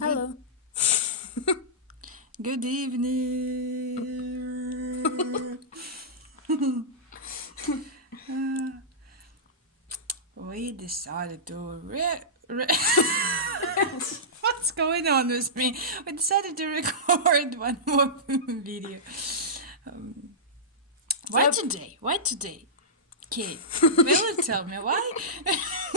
Hello. Good evening. We decided to What's going on with me? We decided to record one more video. Why Yep. today? Why today? Okay, will you tell me why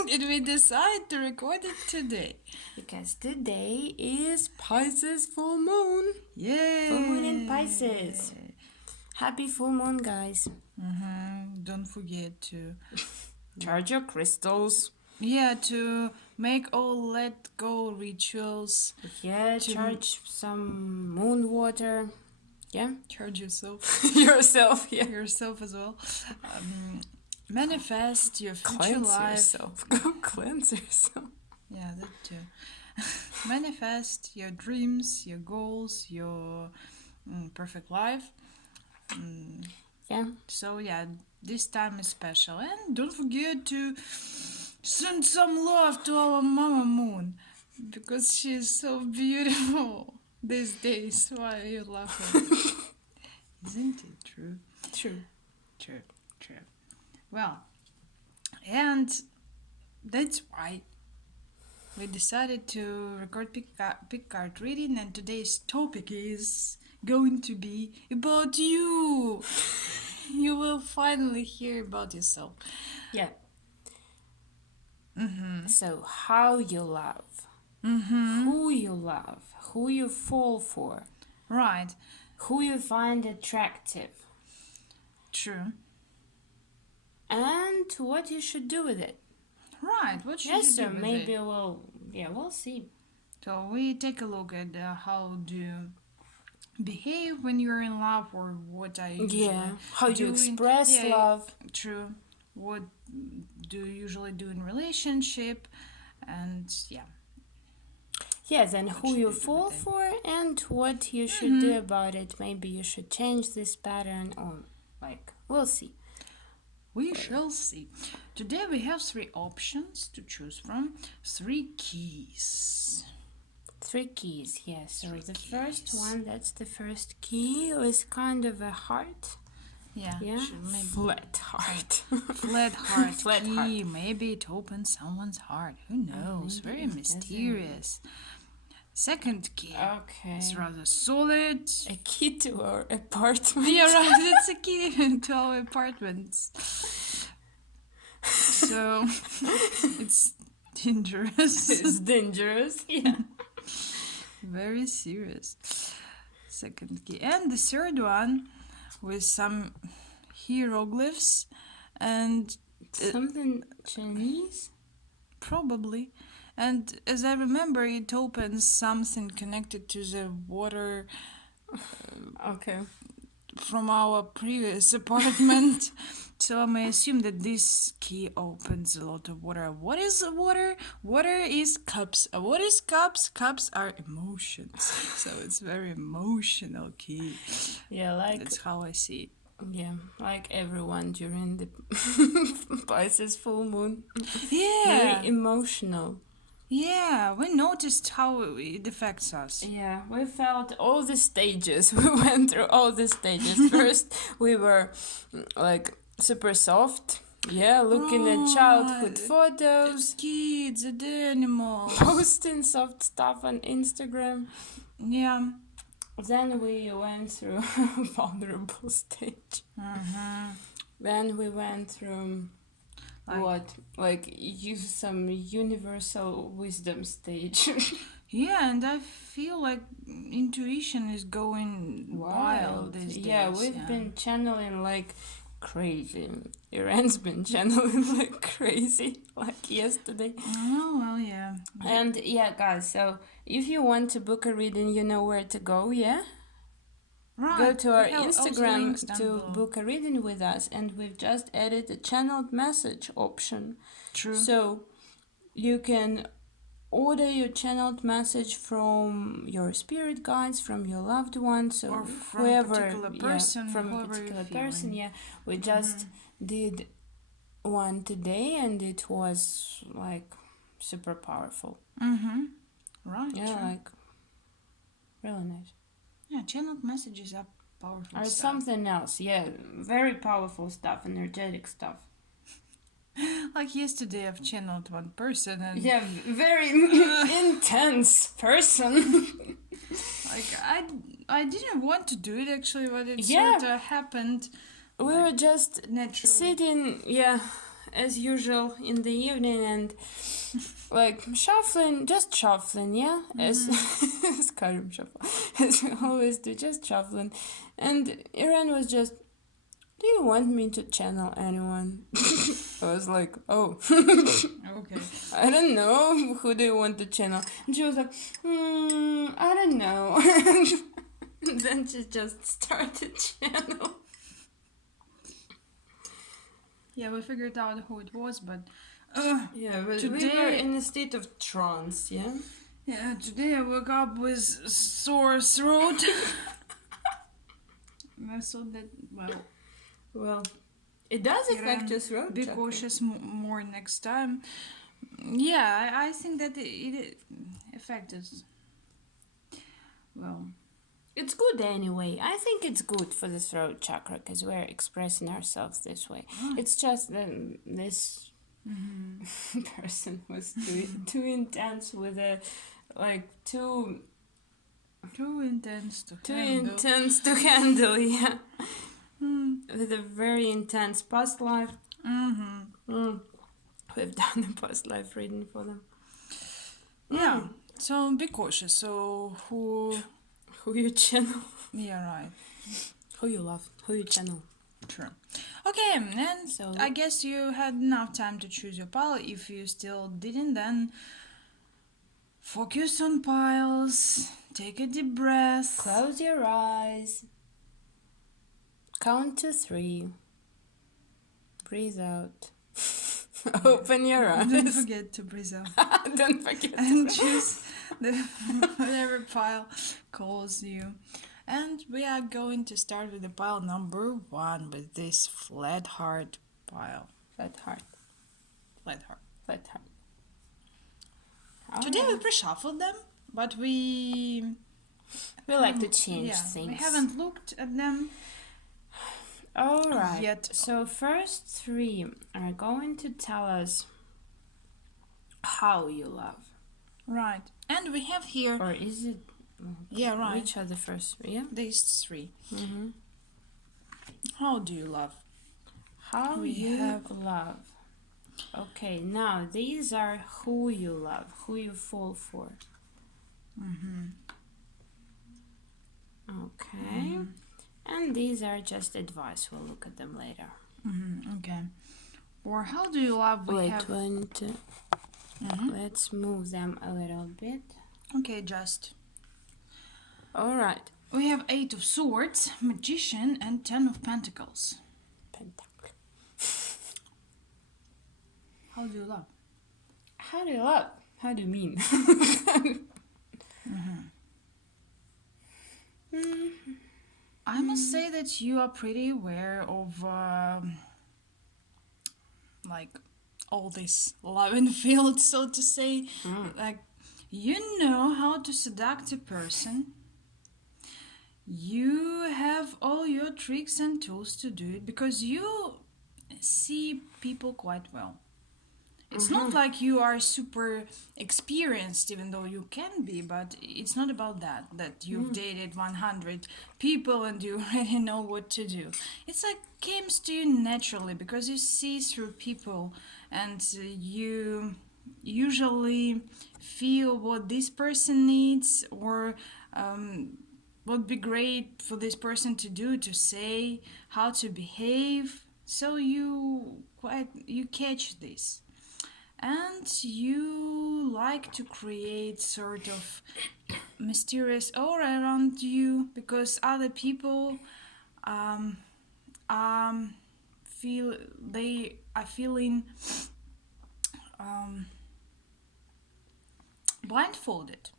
did we decide to record it today? Because today is Pisces full moon. Yay! Full moon in Pisces. Happy full moon, guys. Don't forget to Charge your crystals. to make all let go rituals. Yeah, To- charge some moon water. Yeah. Charge yourself, Yourself, yeah. yourself as well. Manifest your future Cleanse life. yourself. Go cleanse yourself. Yeah, that too. Manifest your dreams, your goals, your perfect life. Yeah. So yeah, this time is special, and don't forget to send some love to our Mama Moon because she's so beautiful these days. Why are you laughing? Isn't it true? True. True. Well, and that's why we decided to record pick card reading, and today's topic is going to be about you. You will finally hear about yourself. Yeah. So, how you love, who you love, who you fall for, Right. who you find attractive, True. and what you should do with it. Right. What should Yes, you so do with maybe it? we'll see. So we take a look at how do you behave when you're in love, or what I usually How you do in- express yeah, love. True. What do you usually do in relationship, and yeah. Yes, and who should you you do fall with it? for and what you should do about it. Maybe you should change this pattern or we'll see. We shall see. Today we have 3 options to choose from. 3 keys. 3 keys, yes. So the first keys. one, that's the first key, is kind of a heart. Yeah. Yeah, should maybe flat heart. flat heart Flat key. heart. Maybe it opens someone's heart. Who knows? maybe Very it mysterious. Second key. Okay. It's rather solid. A key to our apartment. Yeah, right. It's a key to our apartments. So it's dangerous. It's dangerous. Yeah. Very serious. Second key. And the third one with some hieroglyphs and Something Chinese? probably. And as I remember, it opens something connected to the water Okay. from our previous apartment. So I may assume that this key opens a lot of water. What is water? Water is cups. What is cups? Cups are emotions. So it's very emotional key. Yeah, That's how I see it. yeah, like everyone during the Pisces full moon. Yeah. Very emotional. Yeah, we noticed how it affects us. Yeah, we felt all the stages. We went through all the stages. First, we were super soft. Yeah, looking at childhood Right. photos, The kids, the animals. posting soft stuff on Instagram. Yeah. Then we went through a vulnerable stage. Then we went through some universal wisdom stage. Yeah, and I feel like intuition is going wild these days. Yeah, we've been channeling like crazy. Irene's been channeling like crazy, like yesterday. Oh, well, yeah. And yeah, guys, so if you want to book a reading, you know where to go, yeah? Right. Go to our We have also Instagram links down to below. book a reading with us, and we've just added a channeled message option. True. So you can order your channeled message from your spirit guides, from your loved ones, so Or from a whoever, particular person, from a whoever particular you're person. feeling. Yeah, we just did one today, and it was like super powerful. Right. Yeah, True. like really nice. Yeah, channeled messages are powerful Or stuff. something else, yeah, very powerful stuff, energetic stuff. Like yesterday, I've channeled one person, and Yeah, very intense person. like I didn't want to do it actually, but it Yeah. sort of happened We were just naturally. sitting, yeah, as usual in the evening and like shuffling, yeah, as as Karim shuffle, as we always do, just shuffling. And Irene was just, do you want me to channel anyone? I was like, oh, Okay. I don't know, who do you want to channel? And she was like, I don't know. And then she just started channel. Yeah, we figured out who it was, but Yeah, but we Today- were in a state of trance, yeah? yeah, today I woke up with sore throat. I thought that, Well, it does affect Irene, your throat be chakra. cautious more next time. Yeah, I think that it affected. Well, It's good anyway. I think it's good for the throat chakra because we're expressing ourselves this way. It's just that this person was too intense with a like too intense to handle. intense to handle, yeah. With a very intense past life. We've done a past life reading for them. Yeah. So be cautious. So who? Who you channel? Yeah, right. Who you love? Who you channel? True. Okay, and So- I guess you had enough time to choose your pile. If you still didn't, then focus on piles. Take a deep breath. Close your eyes. Count to 3. Breathe out. Open your Don't eyes. forget to breathe out. Don't forget. And choose whatever pile calls you. And we are going to start with the pile number 1 with this flat heart pile. Flat heart. Flat heart. Flat heart. Today we pre-shuffled them, but we like to change yeah, things. we haven't looked at them All right. yet. So first 3 are going to tell us how you love. Right. And we have here, Or is it? yeah, right, Which are the first 3? Yeah. these 3. Mm-hmm. How do you love? How We you have- love. Okay, now these are who you love, who you fall for. Okay. And these are just advice. We'll look at them later. Okay. Or how do you love? We Wait, have. 1, 2. Let's move them a little bit. Okay, just. All right. We have 8 of Swords, Magician, and 10 of Pentacles. Pentacle. How do you love? How do you love? How do you mean? I must say that you are pretty aware of like all this love and field, so to say. Like you know how to seduct a person. You have all your tricks and tools to do it because you see people quite well. It's not like you are super experienced, even though you can be, but it's not about that you've dated 100 people and you already know what to do. It's like comes to you naturally because you see through people and you usually feel what this person needs or what would be great for this person to do, to say, how to behave. So you catch this. And you like to create sort of mysterious aura around you because other people feel they are feeling blindfolded.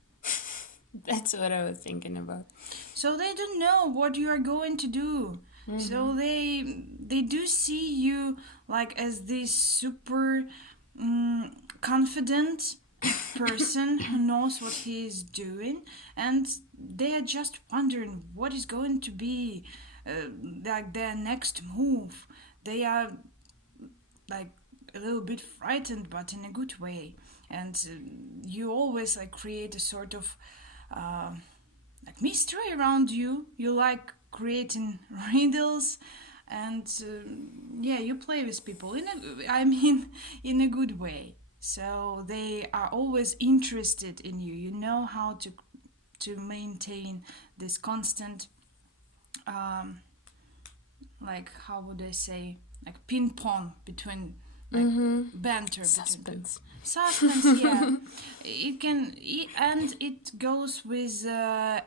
That's what I was thinking about. So they don't know what you are going to do. So they do see you like as this super confident person who knows what he is doing, and they are just wondering what is going to be like their next move. They are like a little bit frightened, but in a good way. And you always like create a sort of like mystery around you. You like creating riddles, and yeah, you play with people I mean, in a good way. So they are always interested in you. You know how to maintain this constant like, how would I say, like ping pong between, like banter Suspense. suspense. Yeah, and it goes with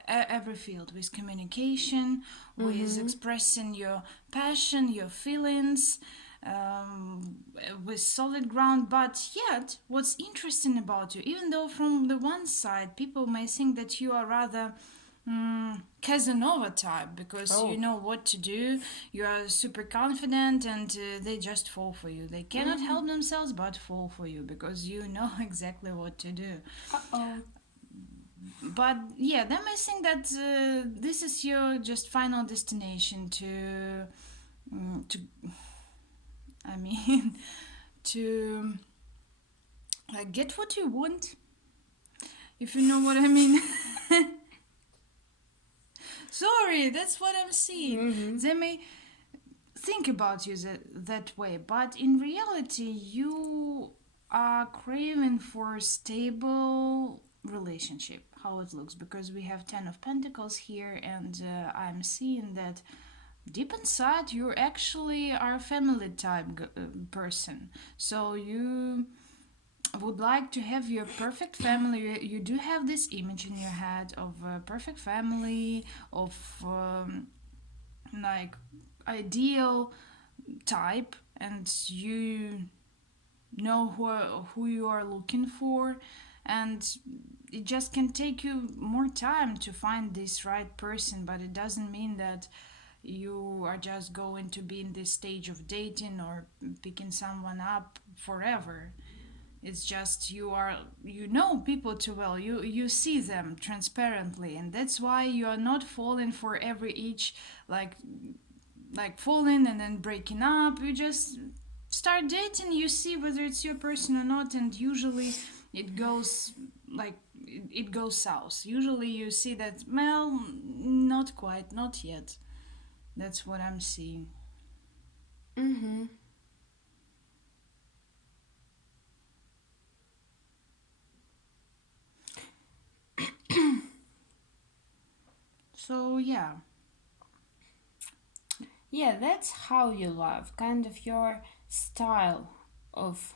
every field, with communication, with expressing your passion, your feelings, with solid ground. But yet, what's interesting about you, even though from the one side people may think that you are rather Casanova type, because Oh. you know what to do, you are super confident, and they just fall for you. They cannot help themselves but fall for you because you know exactly what to do. Uh-oh. But yeah, they may think that this is your just final destination to I mean to like get what you want, if you know what I mean. Sorry, that's what I'm seeing. They may think about you that way, but in reality, you are craving for a stable relationship. How it looks, because we have Ten of Pentacles here, and I'm seeing that deep inside you actually are a family type person. So you would like to have your perfect family. You do have this image in your head of a perfect family, of like ideal type, and you know who you are looking for, and it just can take you more time to find this right person. But it doesn't mean that you are just going to be in this stage of dating or picking someone up forever. It's just you know people too well. You see them transparently, and that's why you are not falling for every each, like falling and then breaking up. You just start dating, you see whether it's your person or not, and usually it goes like it goes south. Usually you see that, well, not quite, not yet. That's what I'm seeing. So yeah. Yeah, that's how you love, kind of your style of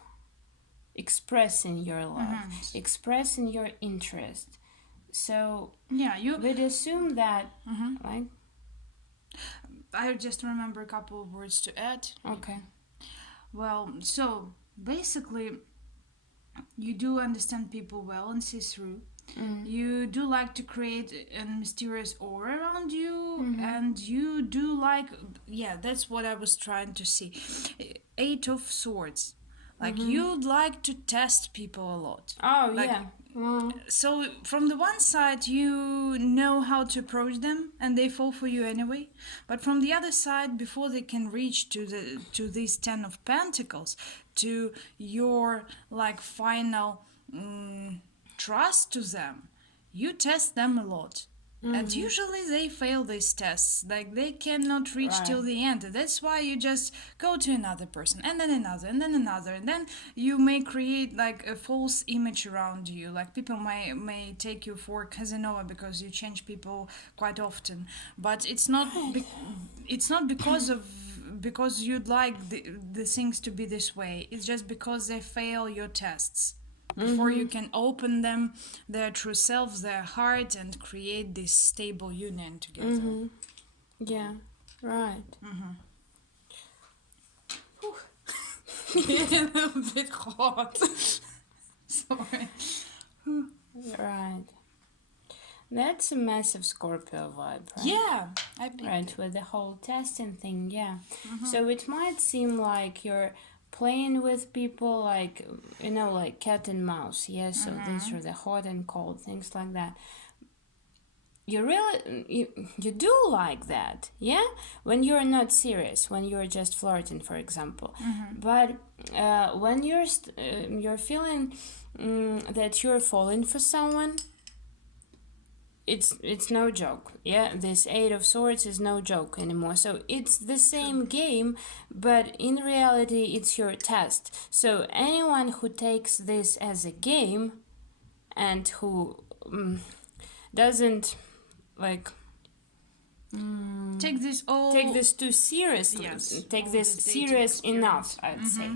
expressing your love, expressing your interest. So Yeah, you we'd assume that, like, I just remember a couple of words to add. okay. Well, so basically, you do understand people well and see through. You do like to create a mysterious aura around you, and you do like, yeah, that's what I was trying to see. Eight of Swords. Like, you'd like to test people a lot. Oh, Like, yeah. So from the one side, you know how to approach them, and they fall for you anyway. But from the other side, before they can reach to these Ten of Pentacles, to your like final trust to them, you test them a lot. And usually they fail these tests, like they cannot reach till Right. the end. That's why you just go to another person, and then another, and then another, and then you may create like a false image around you. Like people may take you for Casanova because you change people quite often, but it's not it's not because you'd like the things to be this way. It's just because they fail your tests before you can open them, their true selves, their heart, and create this stable union together. Yeah, right. Getting a little bit hot. Sorry. Right. That's a massive Scorpio vibe, right? Yeah, I picked Right, with the whole testing thing, yeah. So it might seem like you're playing with people, like, like cat and mouse. Yeah, so these are the hot and cold, things like that. You do like that, yeah, when you're not serious, when you're just flirting, for example. But when you're feeling that you're falling for someone, it's no joke. Yeah, this Eight of Swords is no joke anymore. So it's the same game, but in reality it's your test. So anyone who takes this as a game and who doesn't like Take this too seriously. Yes, Take all this this dating serious experience. enough, I'd say.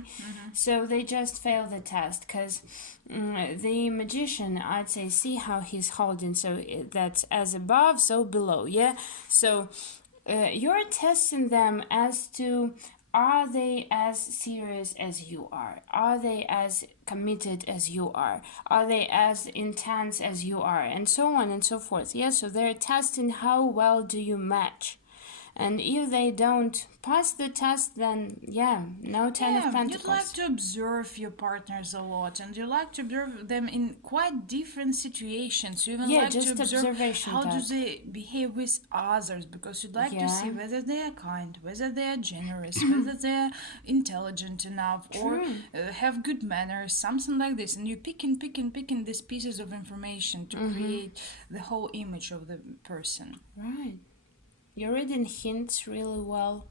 So they just fail the test, because the magician, I'd say, see how he's holding. So that's as above, so below. Yeah. So you're testing them as to, are they as serious as you are? Are they as committed as you are? Are they as intense as you are? And so on and so forth. Yeah, so they're testing how well do you match. And if they don't pass the test, then yeah, no Ten of Pentacles. You'd like to observe your partners a lot, and you like to observe them in quite different situations. You even like just to observe observation how do type. they behave with others, because you'd like to see Yeah. whether they are kind, whether they are generous, whether they're intelligent enough, or have good manners, something like this. And you picking these pieces of information to create the whole image of the person. Right. You're reading hints really well.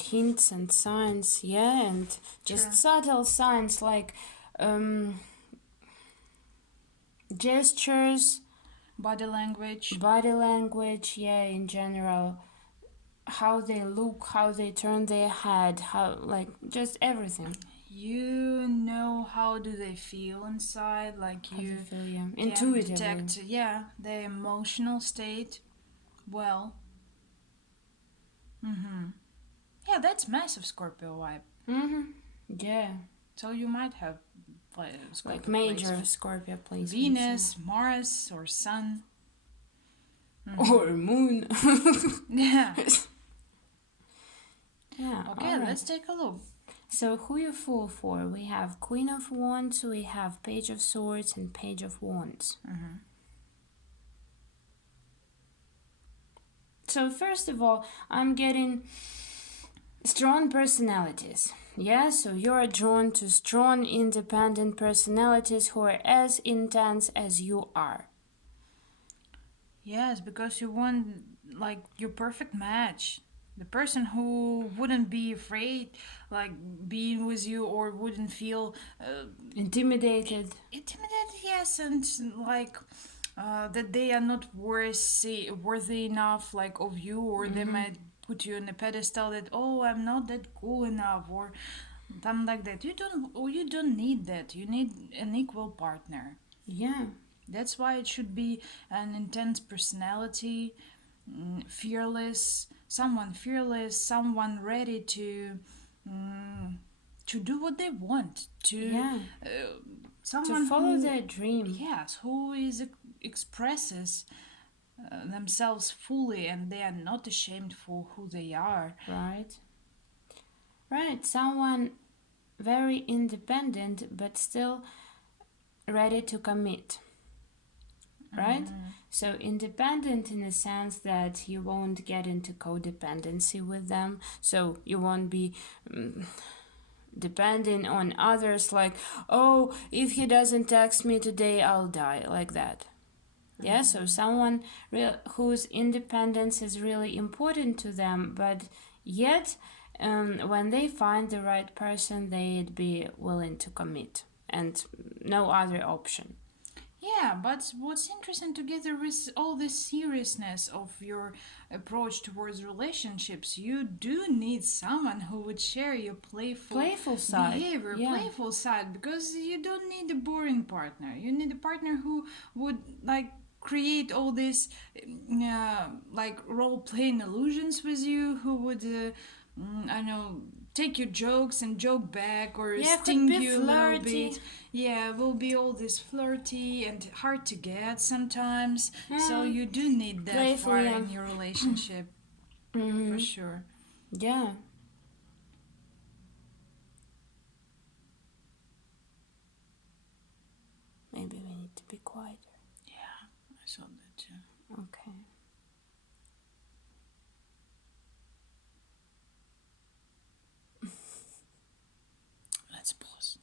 Hints and signs, yeah, and just subtle signs like gestures, Body language. yeah, in general, how they look, how they turn their head, how, like, just everything. You know how do they feel inside, like How you they feel, yeah, can intuitively. detect, their emotional state. Well, yeah, that's massive Scorpio vibe. Yeah, So you might have Scorpio like major placement. Scorpio placements. Venus, Mars, or Sun. Or moon. Yeah. Yeah. Okay, alright. let's take a look. So who you fall for? We have Queen of Wands, we have Page of Swords, and Page of Wands. So first of all, I'm getting strong personalities. Yeah, so you're drawn to strong, independent personalities who are as intense as you are. Yes, because you want like your perfect match. The person who wouldn't be afraid, like being with you, or wouldn't feel Intimidated. intimidated, yes, and like that they are not worthy enough, like of you, or they might put you on a pedestal that, oh, I'm not that cool enough, or something like that. You don't need that. You need an equal partner. Yeah. That's why it should be an intense personality, fearless, someone ready to do what they want, Yeah. someone To follow who, their dream. yes, who expresses themselves fully, and they are not ashamed for who they are. Right. Right. Someone very independent but still ready to commit. Right? So independent in the sense that you won't get into codependency with them. So you won't be depending on others, like, oh, if he doesn't text me today, I'll die, like that. Yeah, so someone whose independence is really important to them, but yet when they find the right person, they'd be willing to commit and no other option. Yeah, but what's interesting together with all this seriousness of your approach towards relationships, you do need someone who would share your Playful side. behavior, Yeah. playful side, because you don't need a boring partner. You need a partner who would like create all this like role playing illusions with you, who would I know, take your jokes and joke back, or Yeah, could sting be you a little flirty. bit. Yeah, will be all this flirty and hard to get sometimes. So you do need that Playful, fire yeah. in your relationship, for sure. Yeah. be quieter. Yeah, I saw that too. Okay. Let's pause.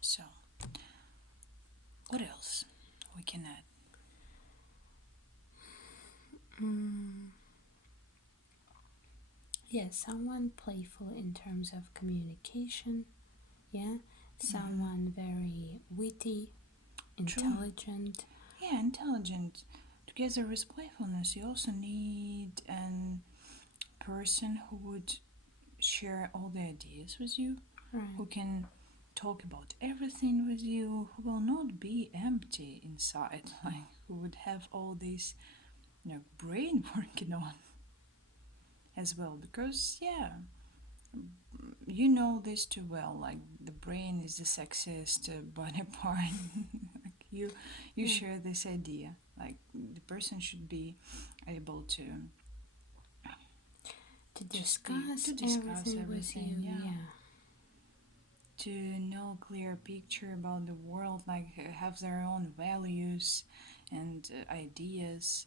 So, what else we can add? Yes, someone playful in terms of communication. Yeah, someone very witty, intelligent. Yeah, intelligent. Together with playfulness, you also need a person who would share all the ideas with you, who Right. can talk about everything with you, who will not be empty inside, like who would have all this, brain working on as well. Because yeah, you know this too well. Like the brain is the sexiest body part. Like you share this idea. Like the person should be able to Discuss discuss everything with everything. you. Yeah. To know clear picture about the world, like have their own values and ideas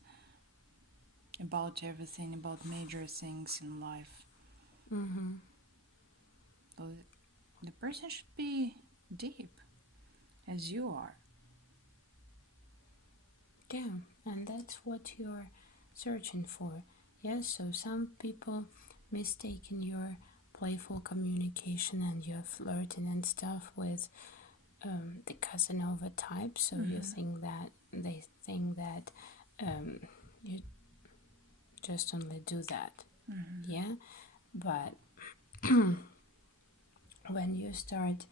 about everything, about major things in life. Mm-hmm. So the person should be deep, as you are. Yeah, and that's what you're searching for. Yes, so some people mistaken your playful communication and your flirting and stuff with the Casanova type. So you think that they think that you just only do that. Yeah, but when you start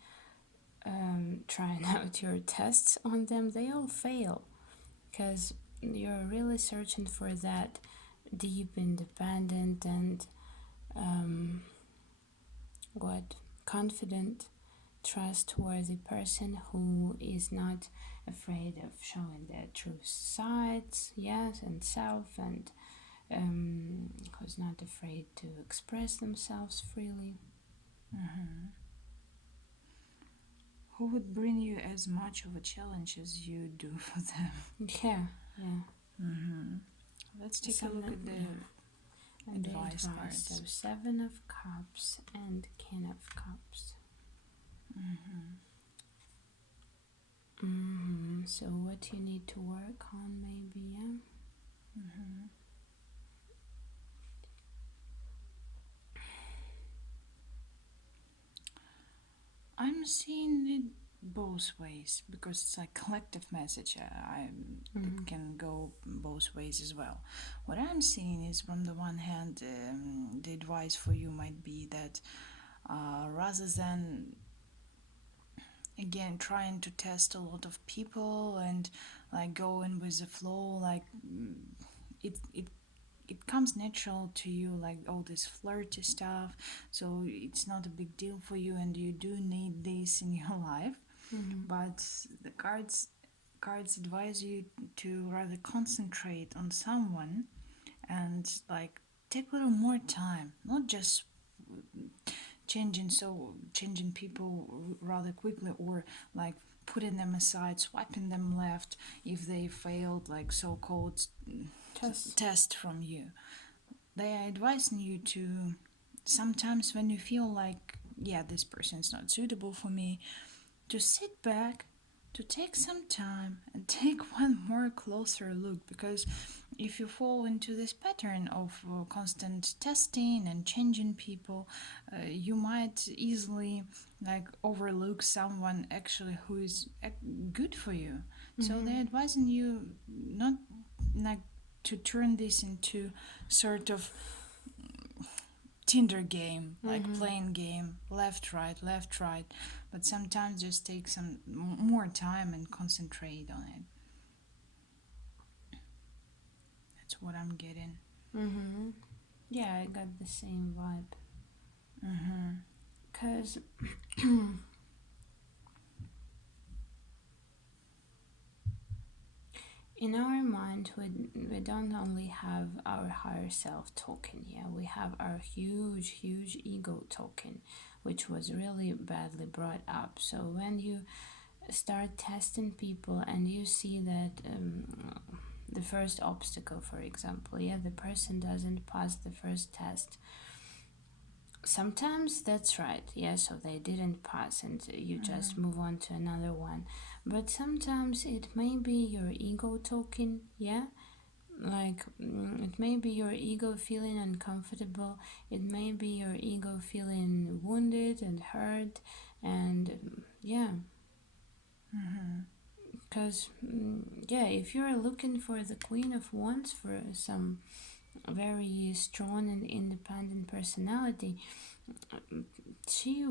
trying out your tests on them, they all fail because you're really searching for that deep, independent, and what confident, trustworthy person who is not afraid of showing their true sides, yes, and self, and who's not afraid to express themselves freely. Who would bring you as much of a challenge as you do for them? Yeah, yeah. Let's take a look at the And the advice advice. cards. So 7 of Cups and King of Cups. So what you need to work on, maybe, yeah. I'm seeing it both ways because it's like collective message. It can go both ways as well. What I'm seeing is, from the one hand, the advice for you might be that rather than again trying to test a lot of people and like going with the flow, like it comes natural to you, like all this flirty stuff, so it's not a big deal for you and you do need this in your life. But the cards advise you to rather concentrate on someone and like take a little more time, not just changing people rather quickly, or like putting them aside, swiping them left if they failed like so-called test from you. They are advising you to, sometimes when you feel like, yeah, this person is not suitable for me, to sit back, to take some time and take one more closer look. Because if you fall into this pattern of constant testing and changing people, you might easily like overlook someone actually who is good for you. So they're advising you not like to turn this into sort of Tinder game, like playing game, left, right, but sometimes just take some more time and concentrate on it. That's what I'm getting. Yeah, I got the same vibe. Because in our mind, we don't only have our higher self talking, yeah, we have our huge ego talking, which was really badly brought up. So when you start testing people and you see that the first obstacle, for example, yeah, the person doesn't pass the first test. Sometimes that's right, yeah, so they didn't pass and you just move on to another one. But sometimes it may be your ego talking, yeah, like it may be your ego feeling uncomfortable, it may be your ego feeling wounded and hurt, and yeah, because yeah, if you're looking for the Queen of Wands, for some very strong and independent personality, she,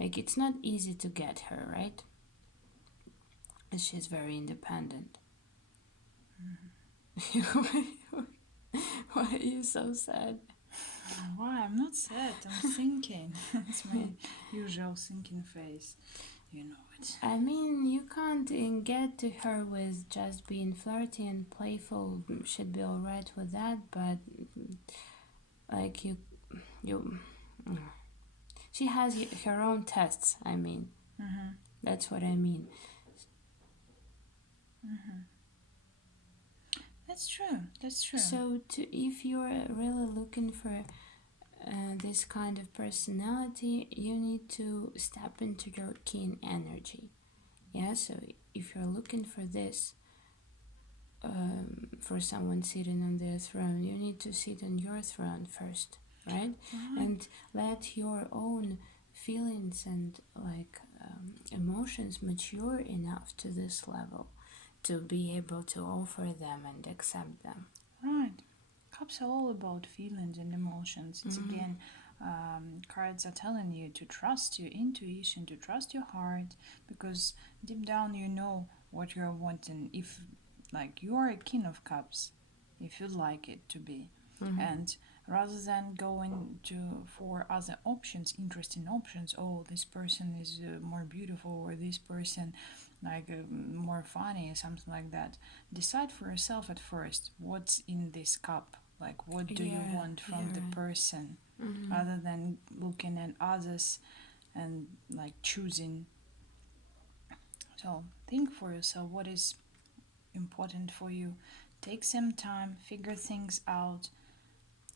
like, it's not easy to get her, right? She's very independent. Why are you so sad? Why? I'm not sad. I'm thinking. It's my usual thinking face. You know it. I mean, you can't get to her with just being flirty and playful. Should be alright with that, but like you, she has her own tests. I mean, that's what I mean. That's true. That's true. So, if you're really looking for this kind of personality, you need to step into your king energy. Yeah, so if you're looking for this, for someone sitting on their throne, you need to sit on your throne first, right? And let your own feelings and like emotions mature enough to this level to be able to offer them and accept them. Right. Cups are all about feelings and emotions. It's again, cards are telling you to trust your intuition, to trust your heart, because deep down you know what you're wanting. If, like, you are a king of cups, if you'd like it to be, and rather than going for other options, interesting options, oh, this person is more beautiful, or this person like more funny, something like that, decide for yourself at first what's in this cup, like what do you want from the person, other than looking at others and like choosing. So think for yourself what is important for you, take some time, figure things out,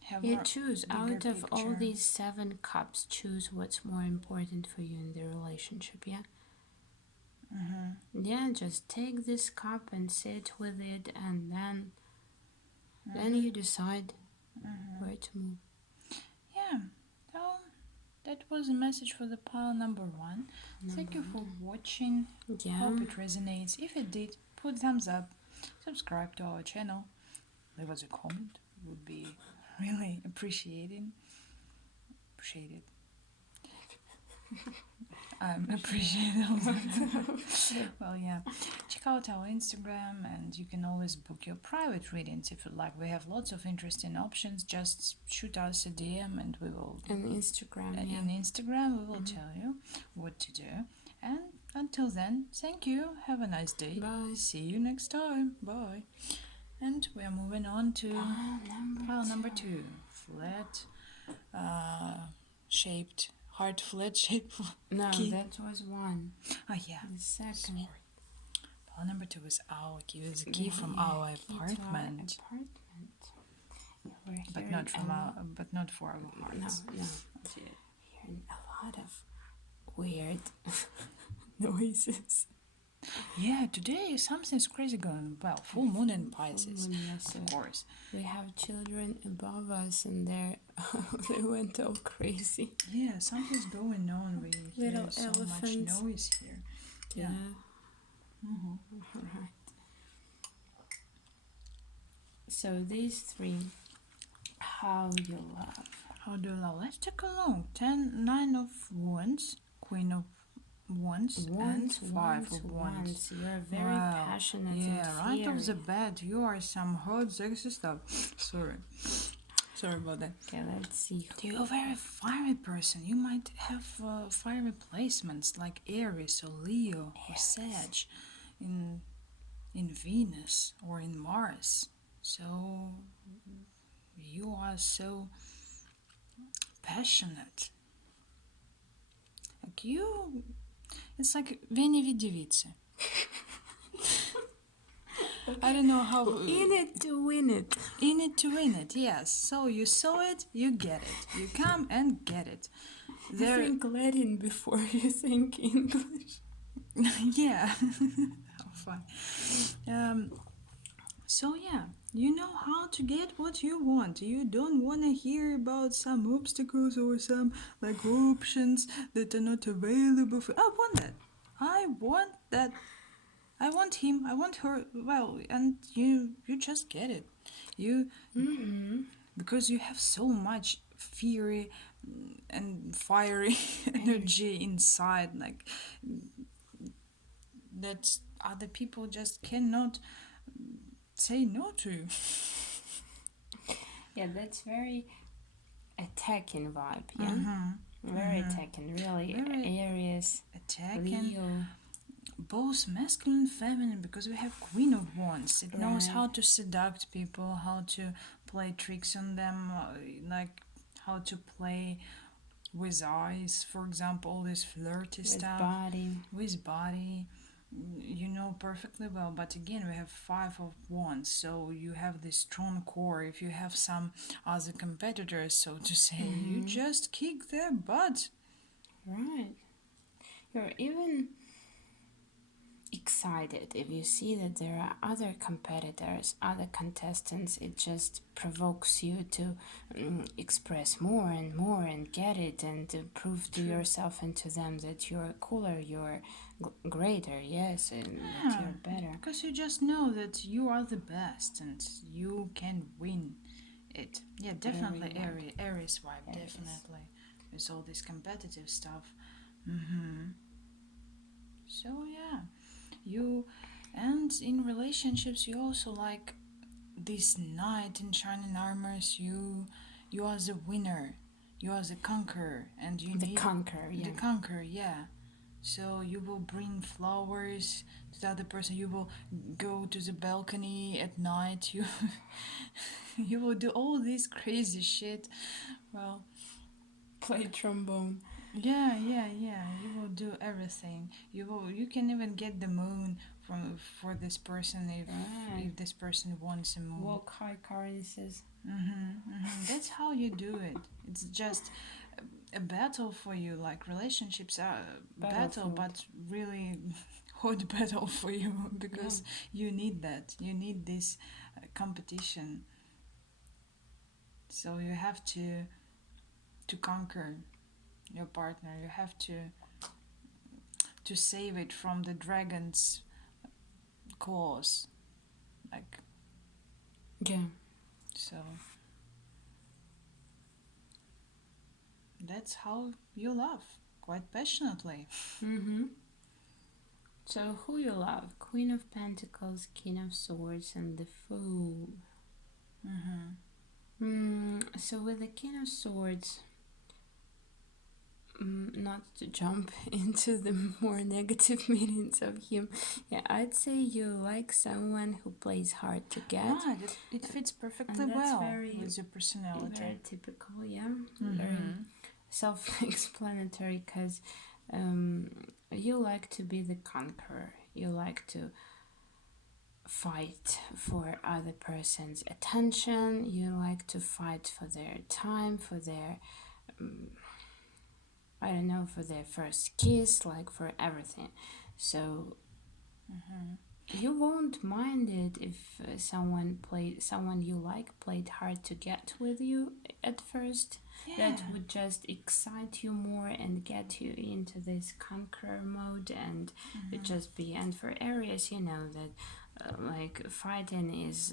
have You a choose bigger out of all picture. these 7 cups, choose what's more important for you in the relationship, yeah? Yeah, just take this cup and sit with it, and then you decide where to move. Yeah, so that was a message for the pile number 1. Thank you for watching. Yeah. Hope it resonates. If it did, put thumbs up, subscribe to our channel, leave us a comment, would be really appreciated. I'm appreciative. Well, yeah. Check out our Instagram, and you can always book your private readings if you'd like. We have lots of interesting options. Just shoot us a DM, and we will. And Instagram, yeah. In Instagram, we will tell you what to do. And until then, thank you. Have a nice day. Bye. See you next time. Bye. And we are moving on to pile number 2. Flat, shaped. Heart flat shaped No, key. that was 1. Oh yeah. The second. Pile number 2 is our key. It's a key from our apartment. Yeah, But not from but not for our hearts. No. Hearing a lot of weird noises. Yeah, today something's crazy going. Well, full moon in Pisces, Yes, of course. we have children above us, and they went all crazy. Yeah, something's going on. We hear Little so elephants. much noise here. Yeah. Mm-hmm. Right. So these 3, how you love. How do you love? Let's take a look. 9 of Wands, Queen of Wands, and 5 of Wands. You're very passionate Yeah, and right fiery. off the bat, you are some hot, sexy stuff. Sorry about that. Okay, let's see. You're a very fiery person. You might have fiery placements like Aries or Leo or Sag in Venus or in Mars. So you are so passionate. Like It's like Veni Vidi Vici. I don't know how. In it to win it. In it to win it, yes. So you saw it, you get it. You come and get it. I think Latin before you think English. Yeah. How fun. So yeah, you know how to get what you want. You don't want to hear about some obstacles or some like options that are not available for. I want that. I want that. I want him. I want her. Well, and you just get it. You because you have so much fury and fiery energy inside, like that other people just cannot say no to. Yeah, that's very attacking vibe, yeah? Very attacking, really. Very Aries, Attacking Leo. both masculine and feminine, because we have Queen of Wands. It knows Right. how to seduct people, how to play tricks on them, like how to play with eyes, for example, all this flirty With stuff. body. With body, you know perfectly well. But again, we have Five of Wands, so you have this strong core. If you have some other competitors, so to say, you just kick their butt. Right. You're even excited if you see that there are other competitors, other contestants. It just provokes you to express more and get it and to prove to yourself and to them that you're cooler, you're greater, yes, and that you're better. Because you just know that you are the best and you can win it. Yeah, definitely Aries vibe, Aries. definitely. With all this competitive stuff. So yeah, you, and in relationships you also like this knight in shining armors. You are the winner, you are the conqueror, and you The need conqueror, yeah. the conqueror, yeah. So you will bring flowers to the other person. You will go to the balcony at night. You you will do all this crazy shit. Well, Play trombone. yeah. You will do everything. You can even get the moon for this person if this person wants a moon. Walk high currencies. That's how you do it. It's just a battle for you. Like relationships are a battle, Battlefield. but really hot battle for you because you need that. You need this competition. So you have to conquer your partner. You have to save it from the dragon's claws. Like, Yeah. so that's how you love, quite passionately. So who you love? Queen of Pentacles, King of Swords, and the Fool. So with the King of Swords, not to jump into the more negative meanings of him, yeah, I'd say you like someone who plays hard to get. Right, it fits perfectly And that's well very- with your personality. Very typical, yeah. Very self-explanatory, because you like to be the conqueror. You like to fight for other person's attention. You like to fight for their time, for their I don't know, for their first kiss, like for everything. So you won't mind it if someone you like played hard to get with you at first. That would just excite you more and get you into this conqueror mode, and it just be. And for Aries, you know that like fighting is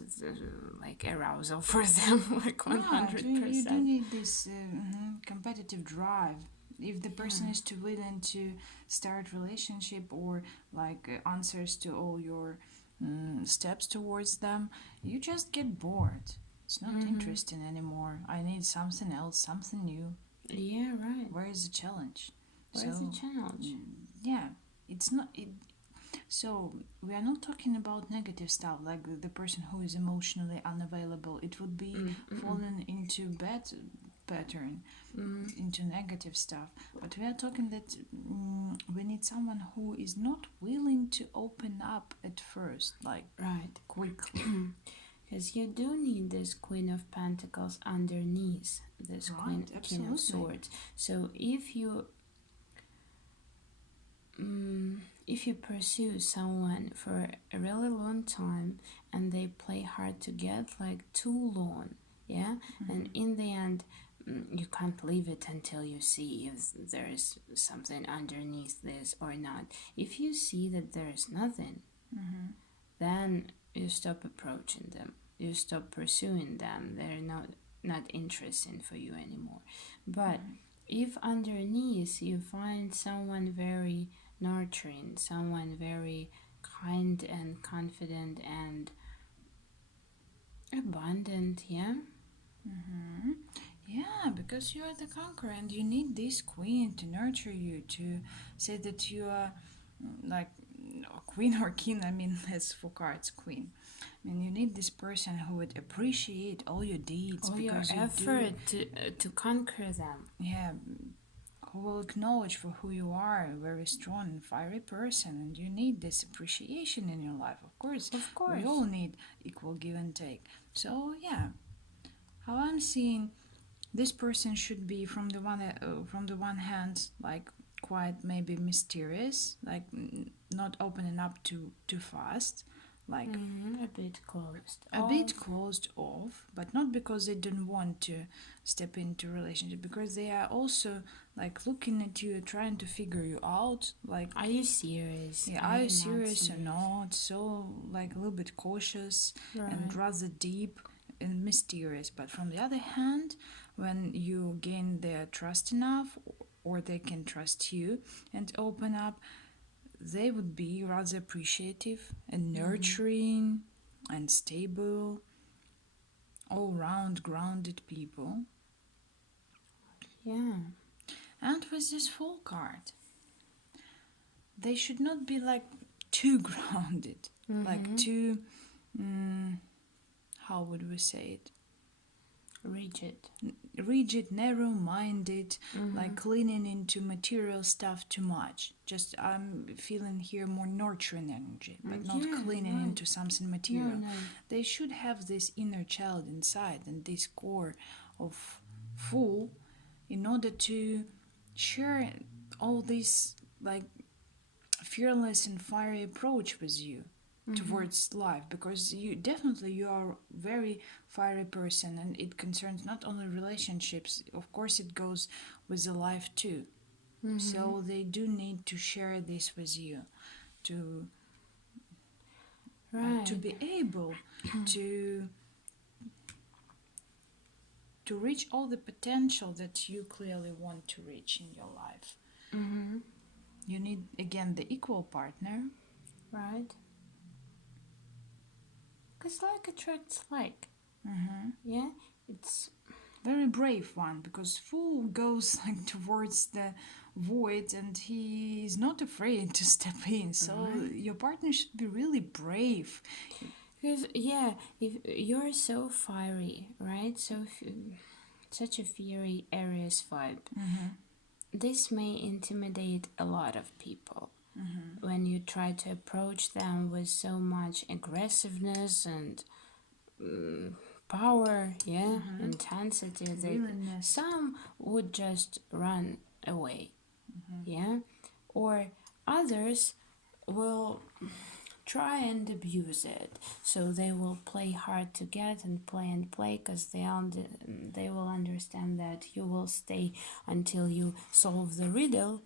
like arousal for them, like 100%. You do need this competitive drive. If the person is too willing to start relationship or like answers to all your steps towards them, you just get bored. It's not interesting anymore. I need something else, something new. Yeah, right. Where is the challenge? Where's the challenge? Yeah, it's not. So we are not talking about negative stuff like the person who is emotionally unavailable. It would be falling into bad pattern into negative stuff. But we are talking that we need someone who is not willing to open up at first, like Right. quickly. Because you do need this Queen of Pentacles underneath this Right, King of absolutely. Swords. So if you pursue someone for a really long time and they play hard to get, like too long, yeah, and in the end you can't leave it until you see if there is something underneath this or not. If you see that there is nothing, then you stop approaching them, you stop pursuing them, they're not interesting for you anymore. But if underneath you find someone very nurturing, someone very kind and confident and abundant, yeah, Yeah, because you are the conqueror and you need this queen to nurture you, to say that you are like queen or king. I mean, as for cards, queen. I mean, you need this person who would appreciate all your deeds, all your because you effort to conquer them. yeah, who will acknowledge for who you are, a very strong and fiery person, and you need this appreciation in your life. Of course, we all need equal give and take. So yeah, how I'm seeing this person should be from the one hand, like quite maybe mysterious, like not opening up too fast, like A bit closed a off. bit closed off, but not because they don't want to step into relationship, because they are also like looking at you, trying to figure you out, like Are you serious? yeah, are you serious or not? So like a little bit cautious and rather deep and mysterious. But from the other hand, when you gain their trust enough, or they can trust you and open up, they would be rather appreciative and nurturing and stable, all round grounded people. Yeah. And with this Fool card, they should not be like too grounded, like too, how would we say it? Rigid, narrow-minded, like leaning into material stuff too much. Just I'm feeling here more nurturing energy, but not leaning into something material. No. They should have this inner child inside and this core of Fool, in order to share all this like fearless and fiery approach with you towards life, because you are very fiery person, and it concerns not only relationships, of course it goes with the life too. So they do need to share this with you to to be able to reach all the potential that you clearly want to reach in your life. You need again the equal partner, Right. Because like attracts like. Yeah, it's very brave one, because Fool goes like towards the void and he is not afraid to step in. So your partner should be really brave. because if you're so fiery, right? So such a fiery Aries vibe. This may intimidate a lot of people. When you try to approach them with so much aggressiveness and power, intensity, some would just run away, or others will try and abuse it, so they will play hard to get and play because they will understand that you will stay until you solve the riddle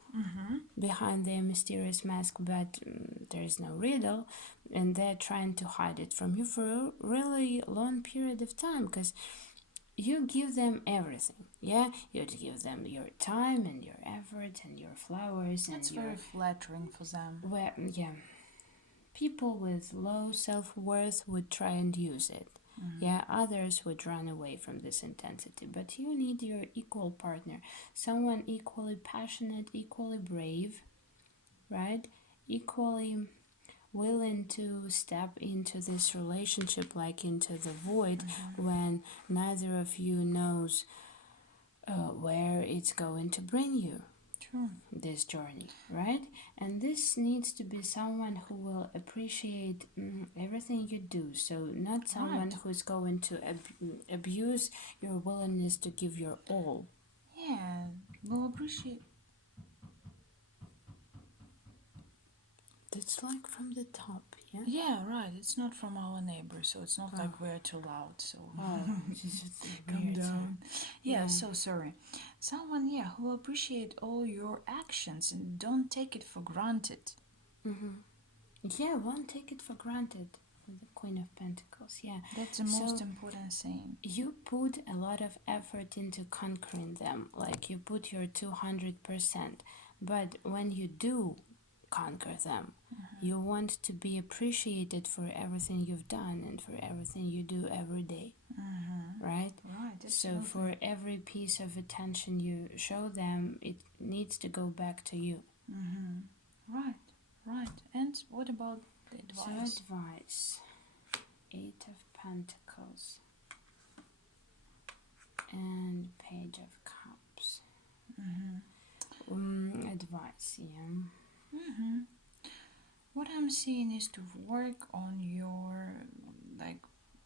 behind their mysterious mask, but there is no riddle, and they're trying to hide it from you for a really long period of time, because you give them everything. You give them your time and your effort and your flowers. That's and very flattering for them. People with low self-worth would try and use it. Others would run away from this intensity. But you need your equal partner, someone equally passionate, equally brave, right? Equally willing to step into this relationship, like into the void, when neither of you knows where it's going to bring you, True. this journey, right? And this needs to be someone who will appreciate everything you do. So not someone Right. who's going to abuse your willingness to give your all. Yeah, we'll appreciate. It's like from the top, yeah. Yeah, right. It's not from our neighbor, so it's not like we're too loud. So Just calm weird. down. Yeah, Yeah. so sorry. Someone, yeah, who appreciate all your actions and don't take it for granted. Yeah, won't take it for granted. The Queen of Pentacles, yeah. That's the most So important thing. you put a lot of effort into conquering them, like you put your 200%. But when you do conquer them, you want to be appreciated for everything you've done and for everything you do every day, right? Right. So for every piece of attention you show them, it needs to go back to you. Right. Right. And what about the advice? So advice. 8 of Pentacles and Page of Cups. Advice, yeah. What I'm seeing is to work on your like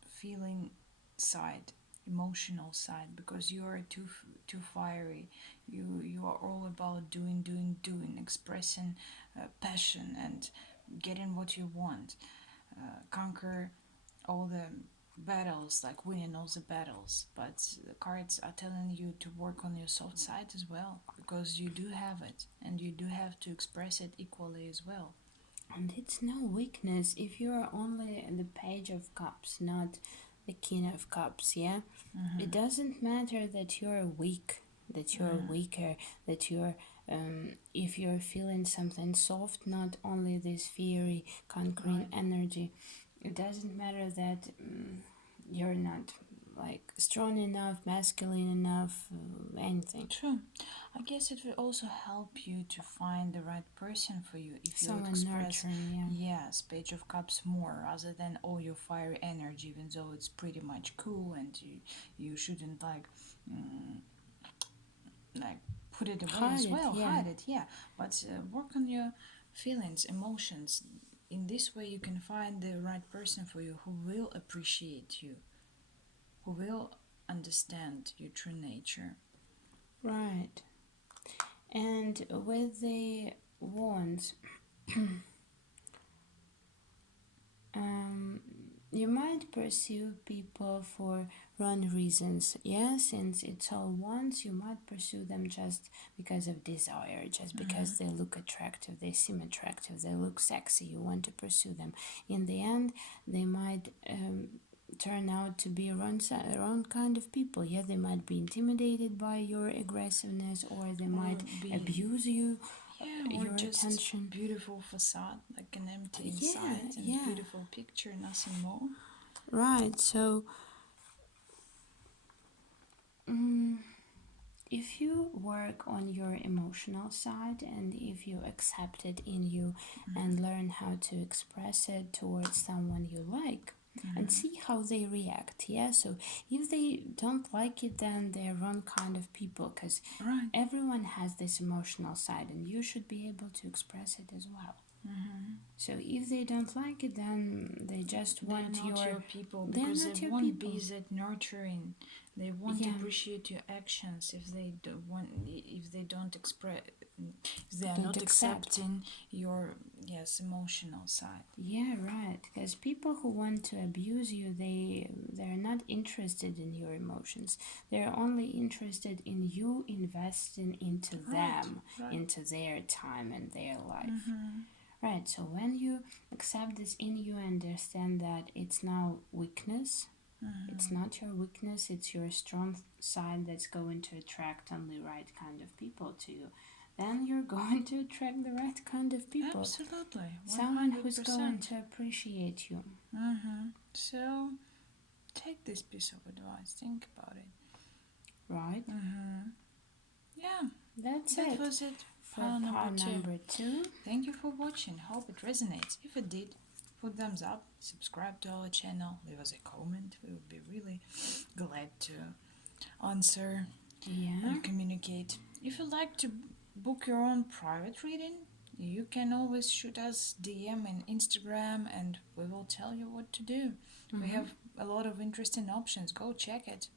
feeling side, emotional side, because you are too fiery. You are all about doing, expressing passion and getting what you want. Conquer all the battles, like winning all the battles. But the cards are telling you to work on your soft side as well, because you do have it, and you do have to express it equally as well. And it's no weakness if you're only the Page of Cups, not the King of Cups, yeah? It doesn't matter that you're weak, that you're weaker, that you're, if you're feeling something soft, not only this fiery, conquering energy, it doesn't matter that you're not like strong enough, masculine enough, anything. True. I guess it will also help you to find the right person for you if you Someone express nurturing, yeah. yes, Page of Cups more rather than all your fiery energy, even though it's pretty much cool and you shouldn't like put it away Hide as it, well. yeah. Hide it, yeah. But work on your feelings, emotions. In this way, you can find the right person for you who will appreciate you, who will understand your true nature. Right. And with the wands, you might pursue people for wrong reasons. Yeah, since it's all wands, you might pursue them just because of desire, just because they look attractive, they seem attractive, they look sexy. You want to pursue them. In the end, they might turn out to be wrong kind of people. Yeah, they might be intimidated by your aggressiveness, or they might abuse you. Yeah, or your just attention. Beautiful facade, like an empty Yeah, inside, and yeah. beautiful picture, nothing more. Right. So, if you work on your emotional side and if you accept it in you and learn how to express it towards someone you like, and see how they react, yeah? So if they don't like it, then they're wrong kind of people, because Right. everyone has this emotional side and you should be able to express it as well. So if they don't like it, then they just want They're not your people, they're because not they your won't people. be that nurturing. They won't Yeah. appreciate your actions if they if they don't express, if they are Don't not accept. accepting your emotional side. Yeah, right. Because people who want to abuse you, they're not interested in your emotions. They're only interested in you investing into them, right. into their time and their life. Right. So when you accept this in you, understand that it's now weakness. It's not your weakness. It's your strong side that's going to attract only right kind of people to you. Then you're going to attract the right kind of people. Absolutely. 100%. Someone who's going to appreciate you. So, take this piece of advice. Think about it. Right? Yeah, That's that it. was it. For Pile part number number 2. Thank you for watching. Hope it resonates. If it did, put thumbs up, subscribe to our channel, leave us a comment. We would be really glad to answer Yeah. and communicate. If you'd like to book your own private reading, you can always shoot us DM in Instagram and we will tell you what to do. We have a lot of interesting options. Go check it.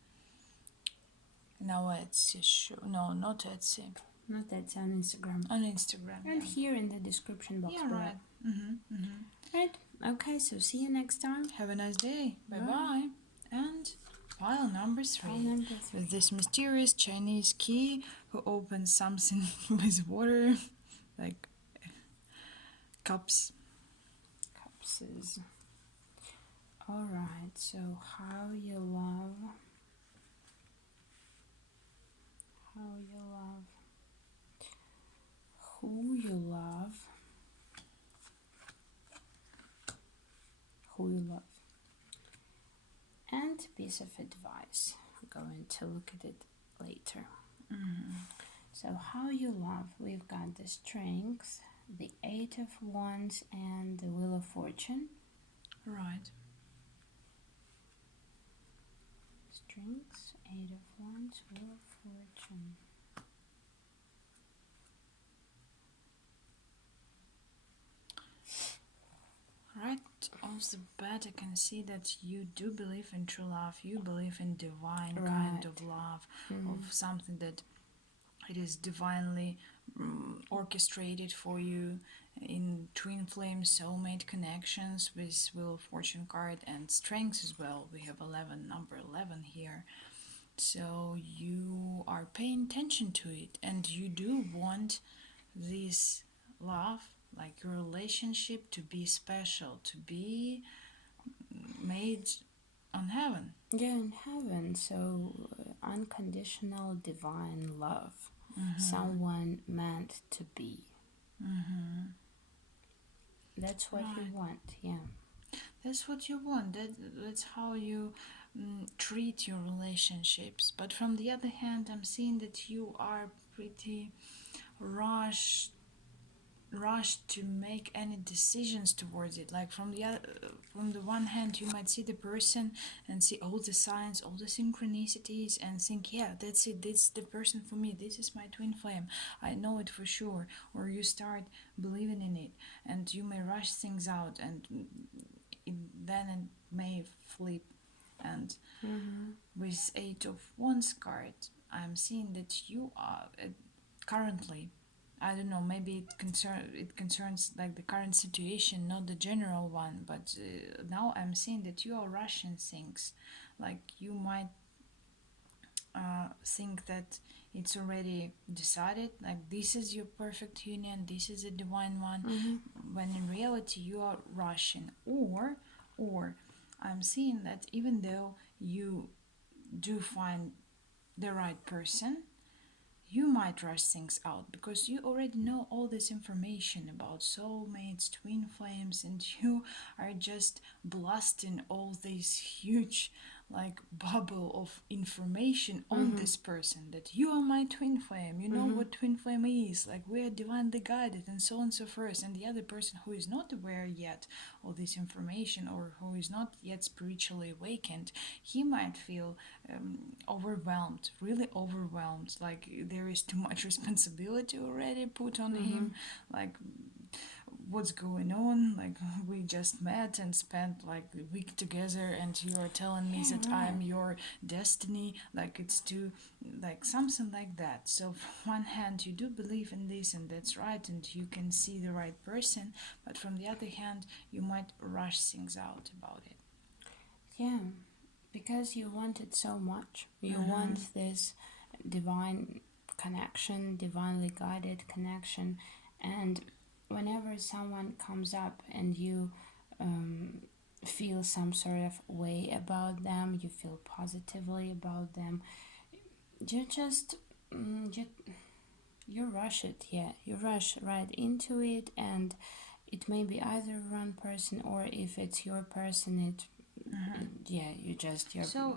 No, Etsy. No, not Etsy. Not that's on Instagram. On Instagram. And yeah. here in the description box Yeah, below. right. Right. Okay, so see you next time. Have a nice day. Bye Bye. bye. And pile number 3. Pile number 3. With this mysterious Chinese key who opens something with water, like cups. Cups is. Alright, so how you love. How you love. Who you love. Who you love. And piece of advice. I'm going to look at it later. So how you love, we've got the strength, the 8 of Wands, and the Wheel of Fortune. Right. Strength, 8 of Wands, Wheel of Fortune. Right off the bat, I can see that you do believe in true love. You believe in divine kind of love, of something that it is divinely orchestrated for you in twin flame soulmate connections with Wheel of Fortune card and strengths as well. We have number 11 here. So you are paying attention to it and you do want this love, like your relationship, to be special, to be made on heaven. Yeah, in heaven. So unconditional divine love. Someone meant to be. That's what you want, yeah. That's what you want. That's how you treat your relationships. But from the other hand, I'm seeing that you are pretty rushed to make any decisions towards it. Like from the one hand, you might see the person and see all the signs, all the synchronicities, and think, yeah, that's it, this is the person for me, this is my twin flame, I know it for sure. Or you start believing in it and you may rush things out, and then it may flip. And with 8 of Wands card, I'm seeing that you are currently, I don't know, maybe it concerns like the current situation, not the general one, but now I'm seeing that you are rushing things. Like you might think that it's already decided, like this is your perfect union, this is a divine one, when in reality you are rushing. Or I'm seeing that even though you do find the right person, you might rush things out because you already know all this information about soulmates, twin flames, and you are just blasting all this huge like bubble of information on this person, that you are my twin flame, you know what twin flame is, like we are divinely guided and so on and so forth. And the other person who is not aware yet of this information, or who is not yet spiritually awakened, he might feel overwhelmed, really overwhelmed, like there is too much responsibility already put on him, like what's going on, like we just met and spent like a week together and you are telling me that I'm your destiny, like it's too, like something like that. So from one hand you do believe in this and that's right, and you can see the right person, but from the other hand you might rush things out about it. Yeah, because you want it so much. You want this divine connection, divinely guided connection, and whenever someone comes up and you feel some sort of way about them, you feel positively about them, you just you rush it. Yeah, you rush right into it, and it may be either one person, or if it's your person, So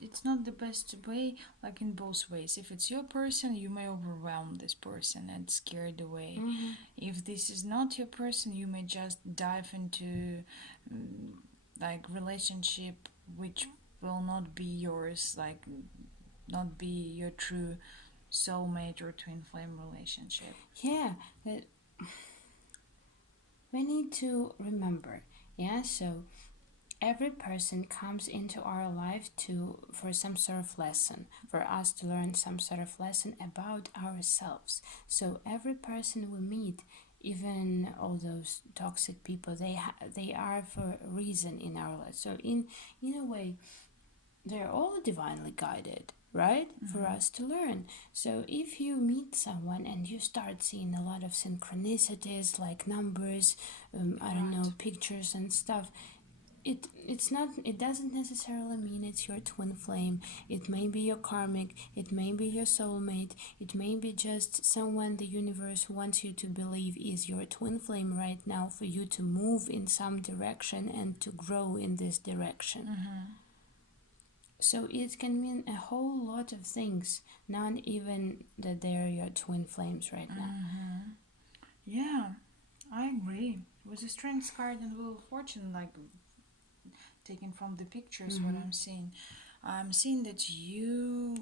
it's not the best way, like in both ways. If it's your person, you may overwhelm this person and scare it away. If this is not your person, you may just dive into like relationship which will not be yours, like not be your true soulmate or twin flame relationship. Yeah, that we need to remember. Yeah, so every person comes into our life to for some sort of lesson, for us to learn some sort of lesson about ourselves. So every person we meet, even all those toxic people, they are for a reason in our life. So in a way, they're all divinely guided, right, for us to learn. So if you meet someone and you start seeing a lot of synchronicities like numbers, I don't know, Right. pictures and stuff, it doesn't necessarily mean it's your twin flame. It may be your karmic, it may be your soulmate, it may be just someone the universe wants you to believe is your twin flame right now, for you to move in some direction and to grow in this direction. So it can mean a whole lot of things, not even that they're your twin flames right now. Yeah, I agree. It was a strength card and Wheel of Fortune, like taken from the pictures. What I'm seeing that you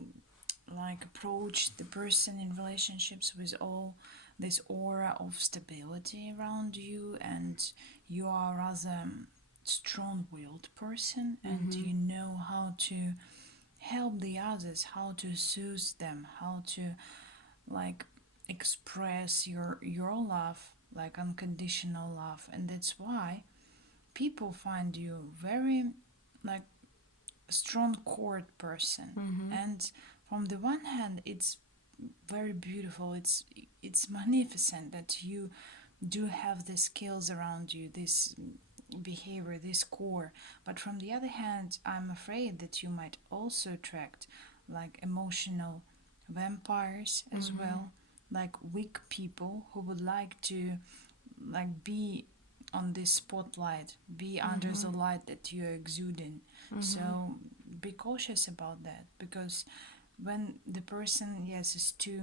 like approach the person in relationships with all this aura of stability around you, and you are rather strong-willed person, and you know how to help the others, how to soothe them, how to like express your love, like unconditional love. And that's why people find you very like strong core person. And from the one hand, it's very beautiful, it's magnificent that you do have the skills around you, this behavior, this core. But from the other hand, I'm afraid that you might also attract like emotional vampires as well, like weak people who would like to like be on this spotlight, be under the light that you're exuding. So be cautious about that, because when the person, yes, is too